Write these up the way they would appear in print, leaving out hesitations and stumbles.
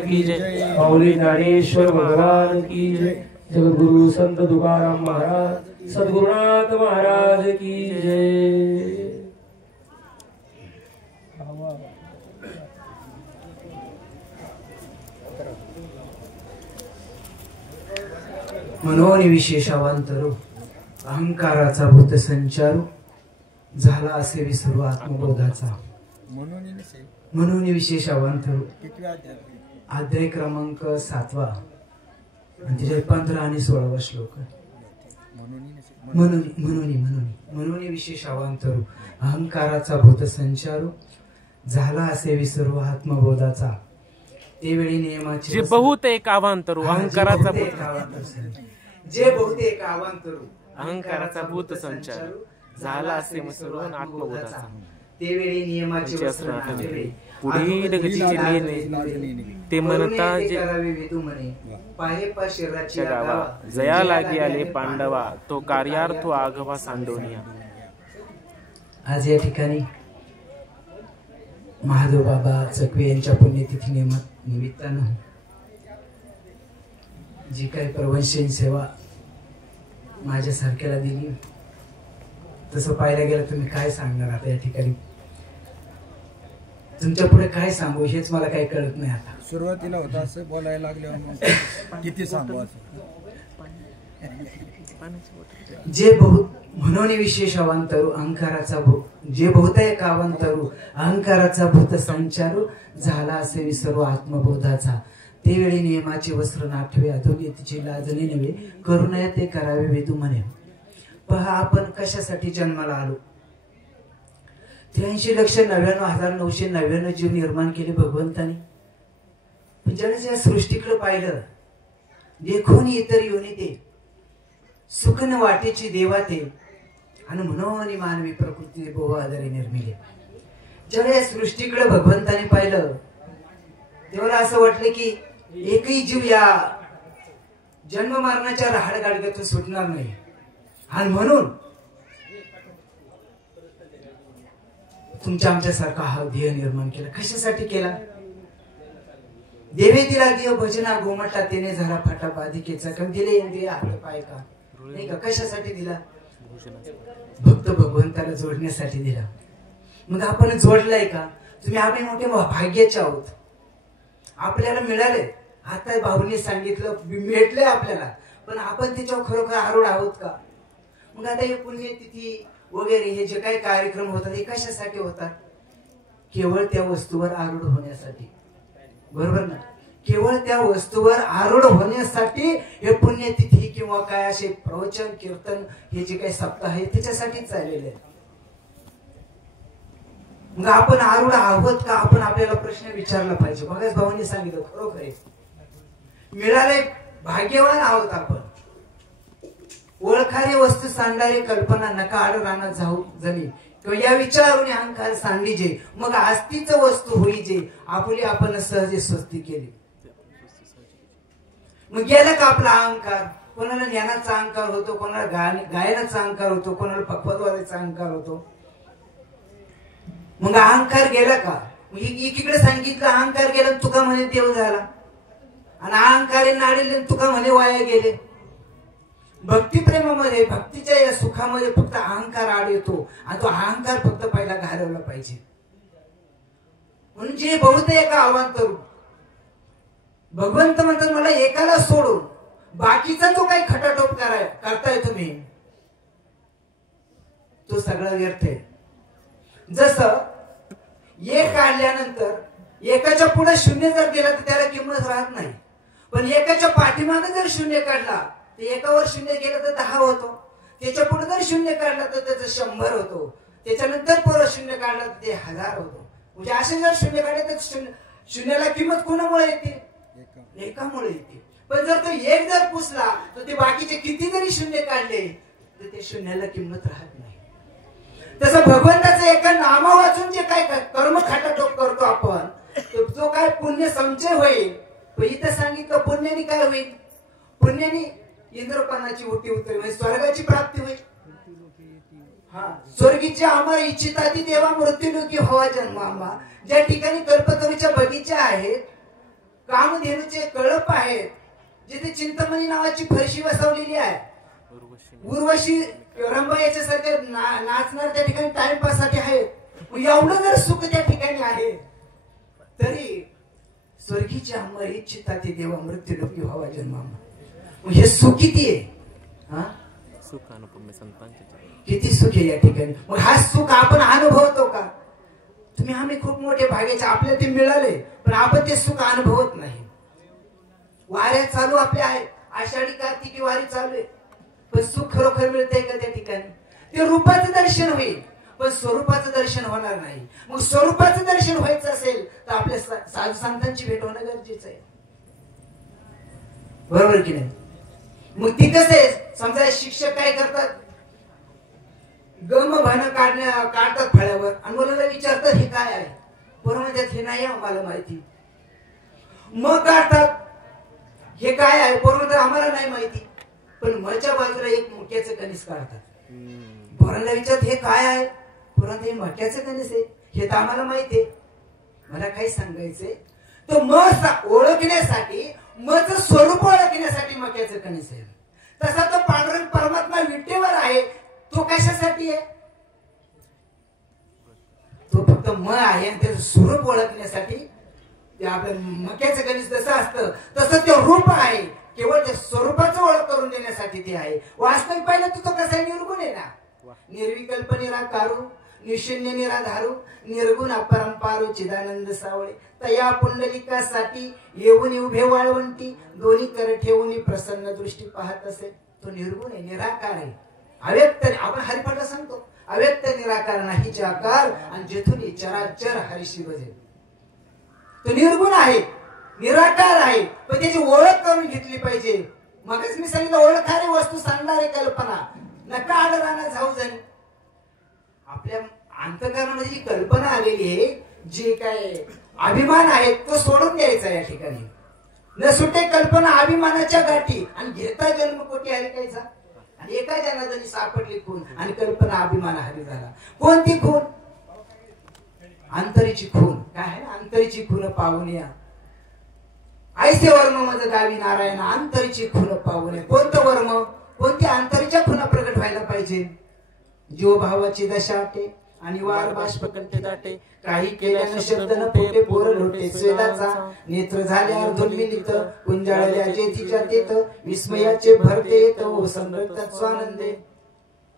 की जय। माऊली ज्ञानेश्वर भगवान की जय। जगद्गुरु संत तुकाराम महाराज सद्गुरुनाथ महाराज की जय। मनोनी विशेषावांतरू अहंकाराचा भूत संचारू झाला असे विसरू आत्मबोधाचा। मनोनी विशेषावांतरू अध्याय क्रमांक 7 आणि त्याच्या 15 आणि 16 श्लोक। मनोनी विशेषावांतरू अहंकाराचा भूत संचारू झाला असे विसरू आत्मबोधाचा। तेवेळी नियमाचे जे बहुतेक अवांतरू अहंकाराचा जे बहुतेक अवांतरू अहंकाराचा भूत संचार झाला असे विसरून आत्मबोधाचा। तेवेळी नियमाचे वस्त्र पुढील गतीचे लेणे ते म्हणता जे पाये शरीराची गावा जया लागी आले पांडवा तो कार्यार्थ आघवा सांडोनिया। आज या ठिकाणी महादेव बाबा चकवे यांच्या पुण्यतिथी निमित्तानं जी काही प्रवंशीन सेवा माझ्यासारख्याला दिली, तसं पाहायला गेलं तुम्ही काय सांगणार आता या ठिकाणी? तुमच्या पुढे काय सांगू हेच मला काही कळत नाही आता। सुरुवातीला होता असं बोलायला लागल्यावर किती सांगू असं। जे म्हणून विशेष अवांतरू अहंकाराचा जे बहुतेक अवांतरू अहंकाराचा भूत संचारू झाला असे विसरू आत्मबोधाचा। तेवेळी नियमाचे वस्त्र नाठवे अधोगतीची लाजणी नव्हे करुणया ते करावे वेदू म्हणे। पहा आपण कशासाठी जन्माला आलो? 83,99,999 जीव निर्माण केले भगवंताने। ज्याने या सृष्टीकडे पाहिलं देखून इतर योनी ते सुखन वाटेची देवा ते आणि म्हणून मानवी प्रकृती बहु आधारे निर्मिले। ज्यावेळी या सृष्टीकडे भगवंताने पाहिलं तेव्हा असं वाटलं की एकही जीव या जन्म मरणाच्या राहाड गाडग्यातून सुटणार नाही आणि म्हणून तुमच्या आमच्यासारखा हा ध्येय निर्माण केला। कशासाठी केला? देवे दिला देव भजना गोमटा तेने झाला फाटा बाधिकेचा कम दिले इंद्रिय हात पाय का नाही का? कशासाठी दिला? भक्त भगवंताला जोडण्यासाठी दिला। मग आपण जोडलाय का? तुम्ही आम्ही मोठे भाग्याचे आहोत, आपल्याला मिळाले। आता भाऊने सांगितलं भेटले आपल्याला, पण आपण त्याच्यावर खरोखर आरूढ आहोत का? मग आता हे पुण्यतिथी वगैरे हे जे काही कार्यक्रम होतात हे कशासाठी होतात? केवळ त्या वस्तूवर आरूढ होण्यासाठी, बरोबर ना? केवळ त्या वस्तूवर आरूढ होण्यासाठी हे पुण्यतिथी किंवा काय असे प्रवचन कीर्तन हे जे काही सप्ताह आहे त्याच्यासाठीच चाललेले आहे। मग आपण आरूढ आहोत का? आपण आपल्याला प्रश्न विचारला पाहिजे। मगच भावांनी सांगितलं खरोखर मिळाले भाग्यवान आहोत आपण। ओळखारे वस्तू सांडारे कल्पना नका आड रानात जाऊ जणी किंवा या विचारून अहंकार सांडी जे मग आस्तीच वस्तू होई जे आपुली आपण सहजे स्वस्ती केली। मग गेला का आपला अहंकार? कोणाला ज्ञानाचा अहंकार होतो, कोणाला गायनाचा अहंकार होतो, कोणाला पक्वद्वाराचा अहंकार होतो। मग अहंकार गेला का? एकीकडे सांगितलं अहंकार गेला तुका म्हणे देव झाला आणि अहंकारे नाडले तुका म्हणे वाया गेले। भक्ती प्रेमामध्ये भक्तीच्या या सुखामध्ये फक्त अहंकार आड येतो आणि तो अहंकार फक्त पहिला घालवला पाहिजे। म्हणजे बहुतेक अवांतरू भगवंत म्हणतात मला एकाला सोडून बाकीचा जो काही खटाटोप करताय तुम्ही तो सगळा व्यर्थ आहे। जसं एक काढल्यानंतर एकाच्या पुढे शून्य जर गेला तर त्याला किंमत राहत नाही, पण एकाच्या पाठीमागे जर शून्य काढला तर एकावर शून्य गेलं तर 10 होतो, त्याच्या पुढे जर शून्य काढला तर त्याचं 100 होतो, त्याच्यानंतर परत शून्य काढला तर ते 1000 होतो। म्हणजे असे जर शून्य काढले तर शून्याला किंमत कोणामुळे येते? एकामुळे येते। पण जर तो एक जर पुसला तर ते बाकीचे किती जरी शून्य काढले तर ते शून्याला किंमत राहत नाही। तसं भगवंताचं एका नामा वाचून जे काय कर्म खाटाटोप करतो आपण जो काय पुण्य संचय होईल, पण इथं सांगितलं पुण्याने काय होईल? पुण्याने इंद्रपणाची उटी उतरेल म्हणजे स्वर्गाची प्राप्ती होईल। स्वर्गीच्या अमर इच्छिताती देवा मृत्यूलोकी हवा जन्म आंबा। ज्या ठिकाणी कल्पतरूच्या बगीचा आहेत, काम कामधेनूचे कळप आहेत, जिथे चिंतामणी नावाची फरशी बसवलेली आहे. उर्वशी रंभ याच्यासारखे नाचणार त्या ठिकाणी टाइमपास साठी आहेत. एवढं जर सुख त्या ठिकाणी आहे तरी स्वर्गीच्या अंबर इच्छिता ते देवा मृत्यू लोकी व्हावा जन्मा. हे सुख किती आहे? हा, सुख अनुपम संतांचे किती सुख आहे या ठिकाणी. मग हा सुख आपण अनुभवतो का? तुम्ही आम्ही खूप मोठे भाग्याचे, आपल्याला ते मिळाले, पण आपण ते सुख अनुभवत नाही. वाऱ्या चालू आपल्या आहेत, आषाढी कार्तिकी वारी चालू आहे, पण सुख खरोखर मिळतंय का त्या ठिकाणी? ते रूपाचं दर्शन होईल, पण स्वरूपाचं दर्शन होणार नाही. मग स्वरूपाचं दर्शन व्हायचं असेल तर आपल्या साधू संतांची भेट होणं गरजेचं आहे. बरोबर की नाही? मग ती कसं आहे, समजा शिक्षक काय करतात, गम भान काढतात फळ्यावर आणि मुलाला विचारतात हे काय आहे, बरोबर म्हणतात हे नाही आम्हाला माहिती. मग काढतात हे काय आहे, बरोबर आम्हाला नाही माहिती. पण मच्या बाजूला एक मक्याचं कणीस काढतात. पोरांना विचारत हे काय आहे, परंतु हे मक्याचं कणीस आहे, हे तर आम्हाला माहिती आहे. मला काय सांगायचंय, तो म ओळखण्यासाठी, मच स्वरूप ओळखण्यासाठी मक्याचं कणीस आहे. तसा तो पांडुरंग परमात्मा विटेवर आहे, तो कशासाठी आहे? तो फक्त म आहे आणि त्याचं स्वरूप ओळखण्यासाठी. ते आपलं मक्याचं गणित जसं असतं तसं ते रूप आहे, केवळ त्या स्वरूपाचं ओळख करून देण्यासाठी ते आहे. वास्तविक पाहिलं तर तो कसा निर्गुण आहे ना. निर्विकल्प निराकारू, निशून्य निराधारू, निर्गुण अपरंपारू, चिदानंद सावळे. तया पुंडलिकासाठी येऊन उभे वाळवंटी, दोन्ही कर ठेवून प्रसन्न दृष्टी पाहत असे. तो निर्गुण आहे, निराकार आहे, अव्यक्त. आपण हरिपाठ सांगतो अव्यक्त निराकार नाहीचे आकार आणि जेथून चराचर हरिशी बजे. तो निर्गुण आहे, निराकार आहे, पण त्याची ओळख करून घेतली पाहिजे. मगच मी सांगितलं ओळखारी वस्तू सांगणारे कल्पना नका आडराना जाऊ जाणे. आपल्या अंतःकरणामध्ये जी कल्पना आलेली आहे, जे काय अभिमान आहे तो सोडून द्यायचा या ठिकाणी. न सुटे कल्पना अभिमानाच्या गाठी आणि घेता जन्मकोटी हरिकायचा. आणि एका जनार्दनी सापडली खून आणि कल्पना अभिमान हरी झाला. कोणती खून? अंतरीची खून. काय आहे ना, अंतरीची खून पाहून या ऐसे वर्म मज गावी नारायण, अंतरीची खून पाहून. कोणतं वर्म, कोणती अंतरीच्या खुना प्रगट व्हायला पाहिजे? जीव भावाची दशा आटे आणि वार बाष्प कंठे दाटे, काही केल्यानं शब्द न फुटे पोर लोटे स्वेदाचा, नेत्र झाले अर्धोन्मिलित कुंजाळल्या जेथीच्या तेथ, विस्मयाचे भरते येत ओ समृद्धात स्वानंदे.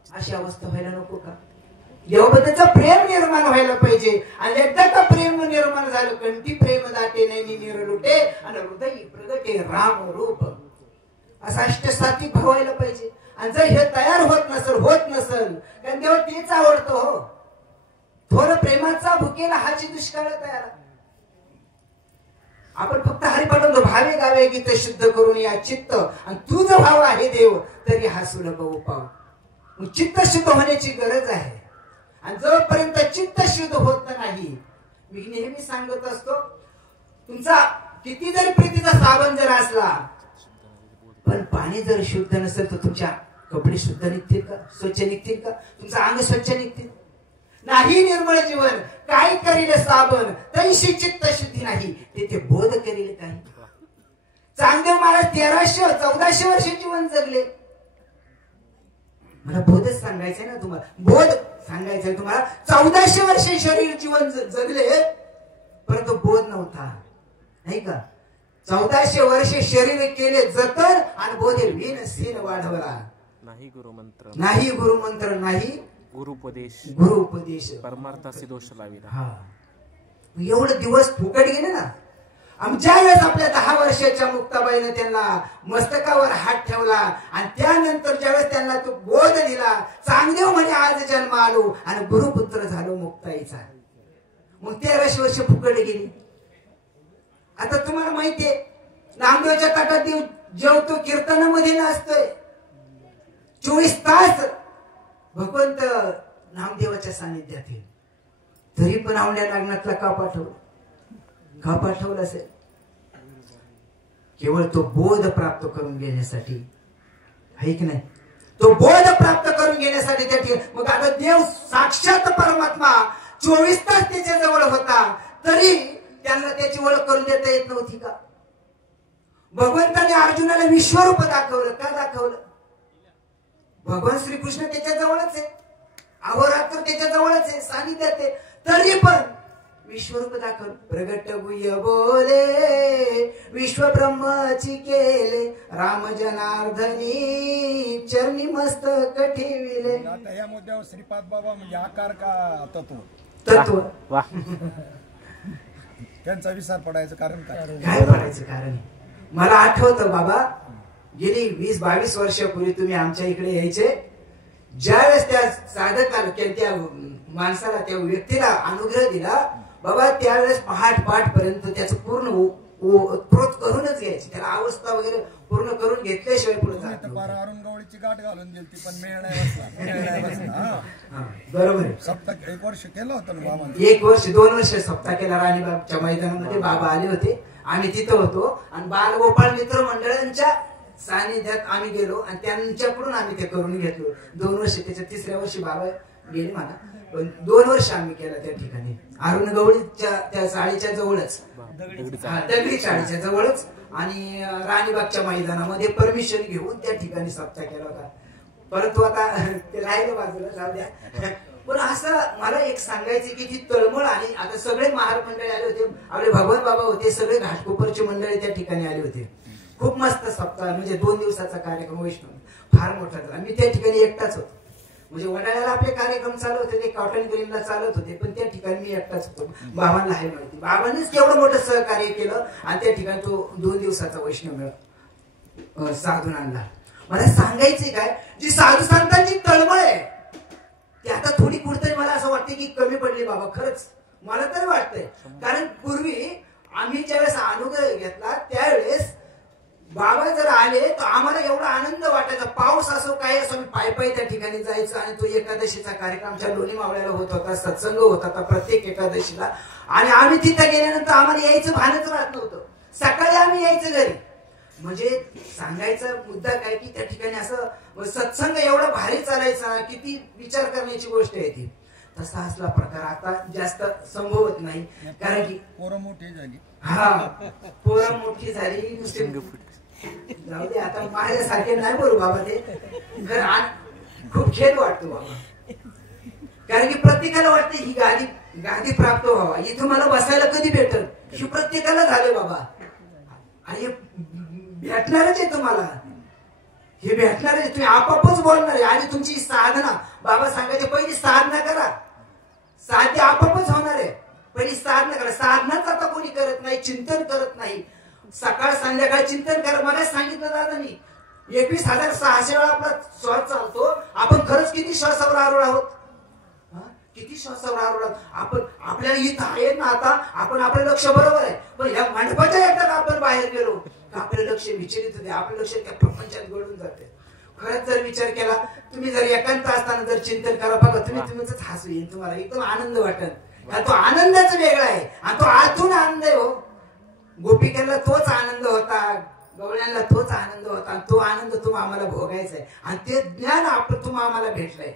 अशी अवस्था व्हायला नको का? देवाबद्दलचं प्रेम निर्माण व्हायला पाहिजे. आणि एकदा का प्रेम निर्माण झालं, कंठी प्रेम दाटे नैनी निरलुटे आणि हृदय प्रगटे राम रूप, असा अष्टसात्विक भाव व्हायला पाहिजे. आणि जर हे तयार होत नसल कारण देवा तेच आवडतो. हो, थोर प्रेमाचा भुकेला हाची दुष्काळ तयार. आपण फक्त हरिपाठांनो भावे गावे गीत शुद्ध करून या चित्त, आणि तुझं भाव आहे देव तरी हा सुलभ उपाव. चित्त शुद्ध होण्याची गरज आहे. आणि जोपर्यंत चित्त शुद्ध होत नाही, मी नेहमी सांगत असतो, तुमचा किती जरी प्रीतीचा साबण जर असला पण पाणी जर शुद्ध नसेल तर तुमच्या कपडे शुद्ध निघतील का, स्वच्छ निघतील का, तुमचं अंग स्वच्छ निघतील नाही. निर्मळ जीवन काय करील साबण, तैशी चित्त शुद्धी नाही, तेथे बोध करील काही. चांगदेव महाराज 1300-1400 वर्ष जीवन जगले. मला बोधच सांगायचंय ना तुम्हाला, बोध सांगायचंय तुम्हाला. 1400 वर्ष शरीर जीवन जगले, परंतु बोध नव्हता, नाही का? 1400 वर्ष शरीर केले जतन आणि बोधे विन सीन वाढवला. नाही गुरुमंत्र, नाही गुरुमंत्र, नाही गुरुपदेश परमार्थासी दोष लाविला. हा, एवढे दिवस फुकट गेले ना. ज्या वेळेस आपल्या 10 वर्षाच्या मुक्ताबाईने त्यांना मस्तकावर हात ठेवला आणि त्यानंतर ज्यावेळेस त्यांना तो बोध दिला, चांगदेव म्हणे आज जन्म आलो आणि गुरुपुत्र झालो मुक्ताईचा. मग 1300 वर्ष फुकट गेली. आता तुम्हाला माहितीये, नामदेवाच्या ताटात देव जेवतो, कीर्तनामध्ये नाचतोय, 24 तास भगवंत नामदेवाच्या सानिध्यात आहे. तरी पण आवड्या लग्नातला का पाठवलं असेल? केवळ तो बोध प्राप्त करून घेण्यासाठी, आहे की नाही? तो बोध प्राप्त करून घेण्यासाठी त्या ठिकाणी. मग आता देव साक्षात परमात्मा 24 तास त्याच्या जवळ होता, तरी त्यांना त्याची ओळख करून देता येत नव्हती का? भगवंताने अर्जुनाला विश्वरूप दाखवलं. का दाखवलं? भगवान श्रीकृष्ण त्याच्या जवळच आहे, अहोरात्र त्याच्या जवळच आहे, सानिध्यात आहे, तरी पण विश्वरूप दाखवलं. प्रगट गुह्य बोले विश्व ब्रह्मची केले, राम जनार्दनी चरणी मस्तक ठेविले. आता या मुद्द्यावर श्रीपाद बाबा म्हणजे आकार का तत्व त्यांचा विचार पडायचं कारण काय पडायचं कारण? मला आठवतं बाबा, गेली 20-22 वर्षापूर्वी तुम्ही आमच्या इकडे यायचे. ज्यावेळेस त्या साधकाला त्या माणसाला, त्या व्यक्तीला अनुग्रह दिला बाबा, त्यावेळेस पहाट पर्यंत त्याचं पूर्ण प्रोत करूनच घ्यायची, त्याला अवस्था वगैरे पूर्ण करून घेतल्याशिवाय पुढे जात नव्हतं. अरुणगवळीची गाठ घालून गेली पण मेळ नाही बसला. बरोबर आहे. सप्ताह 1 वर्ष केलं होतं ना बाबा. 1 वर्ष 2 वर्ष सप्ताह केला. राणीबागच्या मैदानामध्ये बाबा आले होते, आम्ही तिथं होतो आणि बालगोपाळ मित्र मंडळांच्या सानिध्यात आम्ही गेलो आणि त्यांच्याकडून आम्ही ते करून घेतलो. 2 वर्ष, त्याच्या 3ऱ्या वर्षी बाबा गेले मला, पण 2 वर्ष आम्ही केलं त्या ठिकाणी. अरुणगवळीच्या त्या चाळीच्या जवळच, दगडी चाळीच्या जवळच, आणि राणीबागच्या मैदानामध्ये परमिशन घेऊन त्या ठिकाणी सप्ताह केला होता. परंतु आता ते राहिलं बाजूला, जाऊ द्या. पण असं मला एक सांगायचं की ती तळमळ, आणि आता सगळे महार मंडळी आले होते, आपले भगवत बाबा होते, सगळे घाटकोपरचे मंडळी त्या ठिकाणी आले होते. खूप मस्त सप्ताह, म्हणजे 2 दिवसाचा कार्यक्रम वैष्णव फार मोठा झाला. मी त्या ठिकाणी एकटाच होतो, म्हणजे वडाळ्याला आपले कार्यक्रम चालू होते, ते कॉटन ग्रीनला चालत होते, पण त्या ठिकाणी मी एकटाच होतो. बाबांना आहे माहिती, बाबांनीच केवढं मोठं सहकार्य केलं आणि त्या ठिकाणी तो 2 दिवसाचा वैष्णव मेळा साधून आणला. मला सांगायचंय काय, जी साधू संतांची तळमळ आहे ती आता थोडी कुठतरी मला असं वाटतं की कमी पडली बाबा. खरंच मला तरी वाटतंय, कारण पूर्वी आम्ही ज्यावेळेस अनुग्रह घेतला त्यावेळेस बाबा जर आले तर आम्हाला एवढा आनंद वाटायचा. पाऊस असो काय असो, मी पायी त्या ठिकाणी जायचं. आणि तो एकादशीचा कार्यक्रम आमच्या लोणी मावळ्याला होत होता, सत्संग होत होता प्रत्येक एकादशीला, आणि आम्ही तिथे गेल्यानंतर आम्हाला यायचं भानच राहत नव्हतं. सकाळी आम्ही यायचं घरी. म्हणजे सांगायचा मुद्दा काय की त्या ठिकाणी असं सत्संग एवढा भारी चालायचा, किती विचार करण्याची गोष्ट आहे ती. तसा असला प्रकार आता जास्त संभवत नाही, कारण की पोरं मोठी झाली. हा, पोरं मोठी झाली, नुसते जाऊ दे आता, माझ्यासारखे नाही बोलू बाबा. ते खूप खेद वाटतो बाबा, कारण की प्रत्येकाला वाटतं ही गादी प्राप्त व्हावा, इथं मला बसायला कधी भेटल, ही प्रत्येकाला झाले बाबा. आणि भेटणारच आहे तुम्हाला, हे भेटणार आहे, तुम्ही आपापच बोलणार आहे. आणि तुमची साधना, बाबा सांगायचे पहिली साधना करा, साध्य आपापच होणार आहे. पहिली साधना करा. साधनाच आता कोणी करत नाही, चिंतन करत नाही. सकाळ संध्याकाळ चिंतन करा. मला सांगितलं दादानी 21,600 वेळा आपला श्वास चालतो. आपण खरंच किती श्वासावर आरूढ आहोत, किती श्वासावर आरूढ आहोत आपण. आपल्याला इथं आहे ना आता, आपण आपलं लक्ष बरोबर आहे, पण ह्या मंडपाच्या एकदा आपण बाहेर गेलो आपलं लक्ष विचलित होते, आपलं लक्ष त्या प्रपंचात गळून जाते. खरंच जर विचार केला, तुम्ही जर एकांत असताना जर चिंतन करा बघा, तुमचं हसू येईल, तुम्हाला एकदम आनंद वाटेल. तो आनंदाच वेगळा आहे, आणि तो आतून आनंद आहे. हो, गोपिकांना तोच आनंद होता, गवळ्यांना तोच आनंद होता, आणि तो आनंद तुम्ही आम्हाला भोगायचा आहे, आणि ते ज्ञान आपलं तुम्ही आम्हाला भेटलंय.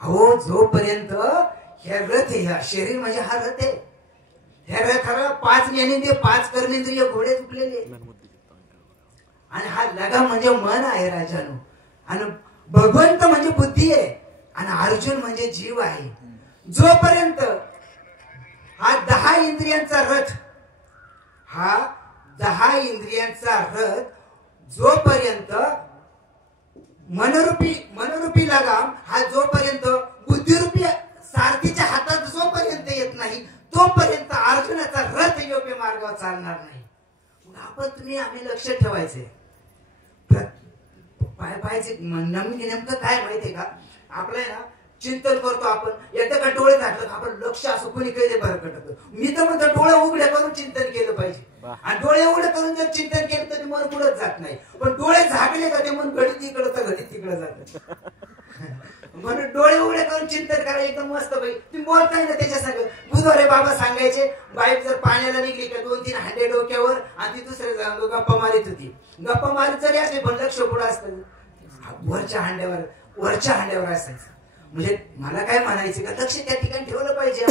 अहो, जोपर्यंत हे रथ आहे, हा शरीर म्हणजे हा रथ आहे, ह्या रथाला 5 ज्ञानेंद्रिय 5 कर्मेंद्रिय घोडे चुकलेले, आणि हा लगा म्हणजे मन आहे राजानो, आणि भगवंत म्हणजे बुद्धी आहे, आणि अर्जुन म्हणजे जीव आहे. जोपर्यंत हा 10 इंद्रियांचा रथ, हा 10 इंद्रियांचा रथ जोपर्यंत मनरूपी लगाम हा जोपर्यंत बुद्धिरूपी सारथीच्या हातात जोपर्यंत येत नाही, तोपर्यंत अर्जुनाचा रथ योग्य मार्गावर चालणार नाही. आपण तुम्ही आम्ही लक्ष ठेवायचे, पाहायचे. नेमकं काय माहितीये का, आपलं ना चिंतन करतो आपण, एकदा का डोळे झाकलं आपण लक्ष असं कुणी काही भरकटत. मी तर म्हणतो डोळे उघडे करून चिंतन केलं पाहिजे, आणि डोळे उघडे करून जर चिंतन केलं तर मन पुढेच जात नाही. पण डोळे झाकले का ते मन घडी तिकडं तर घडी तिकडं जात. म्हणून डोळे उघडे करून चिंतन करा एकदम मस्त पाहिजे. तुम्ही बोलताय ना त्याच्या संग, बुधवारे बाबा सांगायचे, बाईक जर पाण्याला निघली का 2-3 हांडे डोक्यावर, आणि ती दुसऱ्या गप्पा मारित होती. गप्पा मारित जरी असते पण लक्ष पुढे असतं वरच्या हांड्यावर असायचं. म्हणजे मला काय म्हणायचं का, लक्ष त्या ठिकाणी ठेवलं पाहिजे.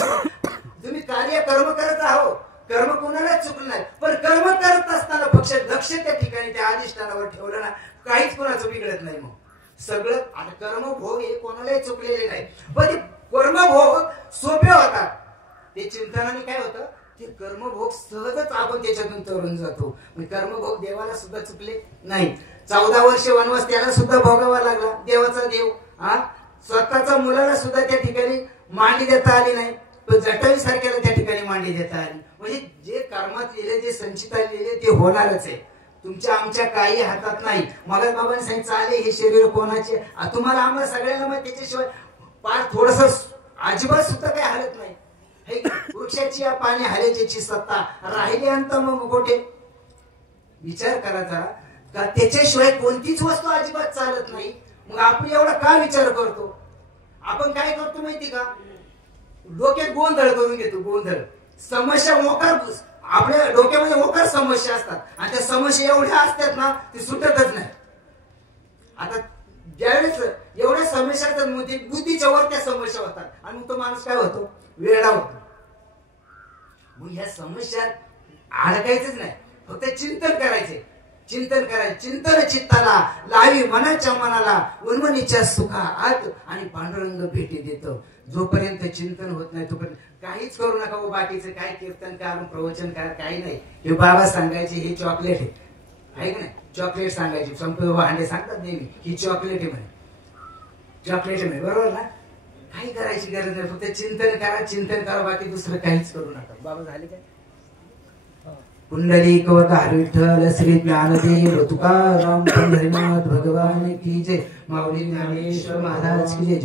तुम्ही कर्म करत आहो, कर्म कोणालाच चुकलं नाही, पण कर्म करत असताना फक्त लक्ष त्या ठिकाणी त्या अधिष्ठानावर ठेवलं ना, काहीच कोणाचं बिघडत नाही. मग सगळं आता कर्मभोग हे कोणालाही चुकलेले नाही, पण ते कर्मभोग सोपे होतात. ते चिंतनाने काय होतं, ते कर्मभोग सहजच आपण त्याच्यातून तरून जातो. कर्मभोग देवाला सुद्धा चुकले नाही. 14 वर्ष वनवास त्याला सुद्धा भोगावा लागला. देवाचा देव स्वतःच्या मुलाला सुद्धा त्या ठिकाणी मांडी देता आली नाही, पण जटायू सारख्याला त्या ठिकाणी मांडी देता आली. म्हणजे जे कर्मात लिहिले, जे संचितात लिहिले ते होणारच आहे. तुमच्या आमच्या काही हातात नाही. मग बाबांनी सांगितलं आले हे शरीर कोणाचे, तुम्हाला आम्हाला सगळ्यांना मग त्याच्याशिवाय पार थोडस अजिबात सुद्धा काही हालत नाही. वृक्षाची या पाणी हालेची सत्ता राहिली अंत मग कुठे. विचार करा जरा, का त्याच्याशिवाय कोणतीच वस्तू अजिबात चालत नाही. मग आपण एवढा का विचार करतो. आपण काय करतो माहिती का, डोक्यात गोंधळ करून घेतो. गोंधळ समस्या मोकार आपल्या डोक्यामध्ये मोकार समस्या असतात, आणि त्या समस्या एवढ्या असतात ना, ती सुटतच नाही. आता ज्यावेळेस एवढ्या समस्या बुद्धीच्या वर त्या समस्या होतात, आणि मग तो माणूस काय होतो, वेडा होतो. मग ह्या समस्यात अडकायचंच नाही, फक्त चिंतन करायचे. चिंतन करायचे. चिंतन चित्ताला लावी मनाच्या मनाला, उन्मनीच्या सुखात आणि पांडुरंग भेटी देतो. जोपर्यंत चिंतन होत नाही तोपर्यंत काहीच करू नका. बाकीचं काय कीर्तनकार प्रवचनकार काही नाही. हे बाबा सांगायचे हे चॉकलेट आहे का नाही, चॉकलेट सांगायचे. संपूर्ण भांडे सांगतात नेहमी ही चॉकलेट आहे म्हणे, चॉकलेट आहे म्हणे, बरोबर ना. काही करायची गरज नाही, फक्त चिंतन करा. चिंतन करा, बाकी दुसरं काहीच करू नका. बाबा झाले काय. पुंडलिक अवतार विठ्ठल श्री ज्ञानदेव तुकाराम पंढरीनाथ भगवान की जय. माऊली ज्ञानेश्वर महाराज की जय.